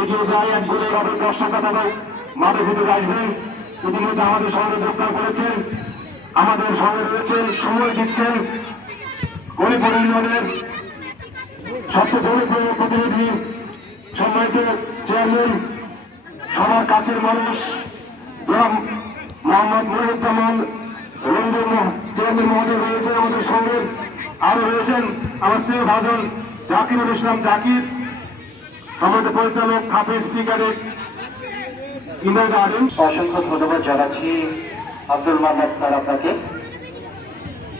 এগিয়ে যায় এক গোলের অনেক দর্শকতা তাদের মাঠে ভিতরে আসবেন ইতিমধ্যে আমাদের সঙ্গে যোগদান করেছেন। আমাদের সঙ্গে রয়েছেন, সময় দিচ্ছেন গরিপুর ইউনিয়নের সবচেয়ে জনপ্রিয় প্রতিনিধি, সম্মানিত চেয়ারম্যান, সবার কাছের মানুষ, জনাব মোহাম্মদ মহিউজ্জামান রঞ্জন চেয়ারম্যান মহোদয় রয়েছেন আমাদের সঙ্গে। আরও রয়েছেন আমার প্রিয় ভাজন জাকিরুল ইসলাম জাকির। আমাদের পরিচালক হাফিজ স্পিকারের ইন্দ্র গার্ডেন অসংখ্য ধন্যবাদ জানাচ্ছি আব্দুল মান্নান স্যার আপনাকে।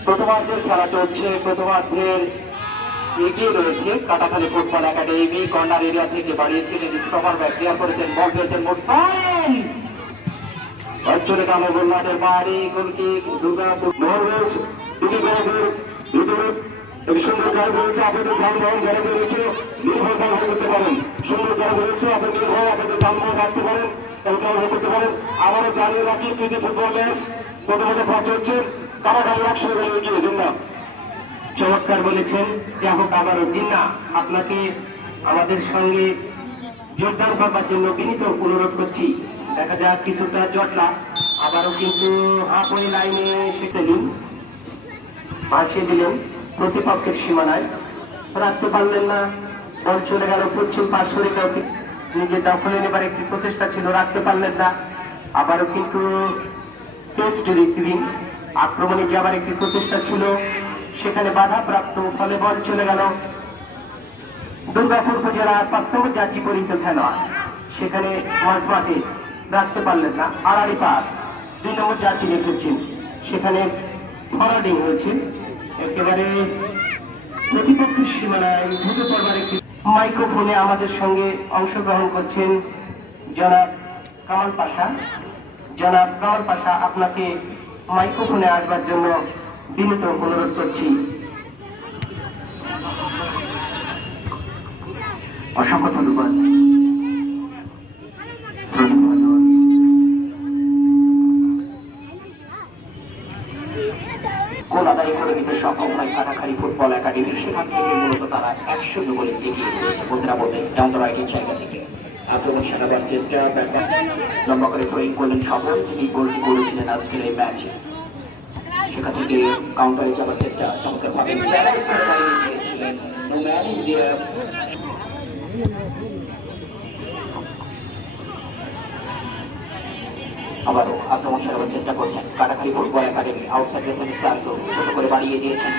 প্রথমার্ধের খেলা চলছে প্রথমার্ধের এগিয়ে রয়েছে Katakhali football academy. Corner area থেকে বাড়িয়েছিলেন সফর ব্যাগ ক্লিয়ার করেছেন বল পেয়েছেন মোটফাইন অঞ্চলে গোল্লাদের বাড়ি, গোলকিক দুর্গাপুর। আমাদের ভিতরে সুন্দর সুন্দর আপনি রাখতে পারেন আমারও জানিয়ে রাখি প্রীতি ফুটবল ম্যাচ প্রথমত পাঁচ হচ্ছে তারা খালি একশো এগিয়েছেন না। চমৎকার বলেছেন, যা হোক আবারও জিন্না আপনাকে আমাদের সঙ্গে যোগদান করবার জন্য বিনীত অনুরোধ করছি। দেখা যাক কিছুটা জটলা। আবারও কিন্তু হাফ ওয়ে লাইনে এসেছিলেন ভাসিয়ে দিলেন। প্রতিপক্ষের সীমানায়। রাখতে পারলেন না। বল চলে গেল পশ্চিম পার্শ্বরে। কাউকে নিজের দখলে নেবার একটি প্রচেষ্টা ছিল, রাখতে পারলেন না। আবারও কিন্তু টেস্ট রিসিভিং আক্রমণে যাবার একটি প্রচেষ্টা ছিল। সেখানে বাধা প্রাপ্ত ফলে বল চলে গেল। দুর্গাপুর উপজেলার পাঁচ নম্বর যাত্রী পরিচিত খেলোয়াড়। সেখানে মাঝমাঠে রাখতে পারলেন না। আড়াড়ি পাস দুই নম্বর যাত্রী রেখেছেন। সেখানে ফরওয়ার্ডিং হয়েছে। একেবারে মাইক্রোফোনে আমাদের সঙ্গে অংশগ্রহণ করছেন জনাব কামাল পাশা জনাব কামাল পাশা, আপনাকে মাইক্রোফোনে আসবার জন্য বিনীত অনুরোধ করছি অসংখ্য ধন্যবাদ। গোল আদায় করে নিতে সক্ষম হয় কাটাখালী ফুটবল একাডেমি। সেখান থেকে মূলত তারা একশো গোলে এগিয়ে রয়েছে বন্ধুরা বলতে ডাউন রাইটের জায়গা থেকে। আক্রমণ সারাবার চেষ্টা লম্বা করে থ্রোয়িং করলেন সফল। তিনি গোলটি করেছিলেন আজকের এই ম্যাচে সেখান থেকে কাউন্টারে যাওয়ার চেষ্টা চমৎকার ভাবে আবারও আক্রমণ সারাবার চেষ্টা করছেন কাটাখালী ফুটবল একাডেমি। আউটসাইড রেসেন ছোট করে বাড়িয়ে দিয়েছেন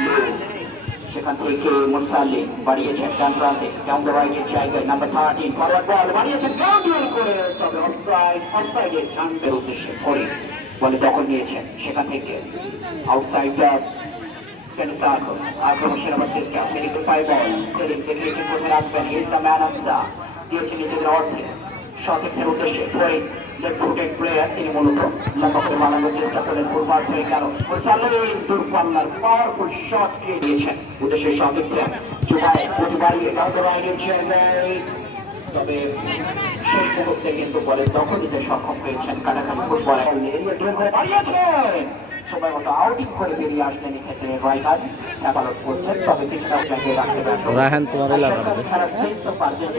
সেখান থেকে মুরসালি বাড়িয়েছেন ডান প্রান্তে। ডাউন দ্য রাইটের জায়গায় নাম্বার থার্টিন ফরওয়ার্ড বল বাড়িয়েছেন করে। তবে অফসাইড উদ্দেশ্যে করে বলে দখল নিয়েছেন সেখান থেকে। আউটসাইড সেন্সার্কো আক্রমণ। সেরাবার চেষ্টা। মেডিকেল ফাইভ বল সেলিম দেখিয়েছেন কোথায় রাখবেন is the man of the দিয়েছেন নিজেদের অর্থে সঠিকের উদ্দেশ্যে পরে লেফট ফুটেড প্লেয়ার তিনি মূলত লম্বা করে মানানোর চেষ্টা করেন ফুটবল হয়ে গেল চালে দূরপাল্লার পাওয়ারফুল শট খেয়ে দিয়েছেন। উদ্দেশ্যে সঠিক প্লেয়ার চুবাই প্রতি বাড়িয়ে কাউকে তবে শেষ মুহূর্তে কিন্তু বলে দখল সক্ষম হয়েছেন কাটাকাটি ফুটবল। সময় মতো আউটিং করে বেরিয়ে আসলেন এক্ষেত্রে করছেন তবে কিছুটা জায়গায় রাখতে পারছেন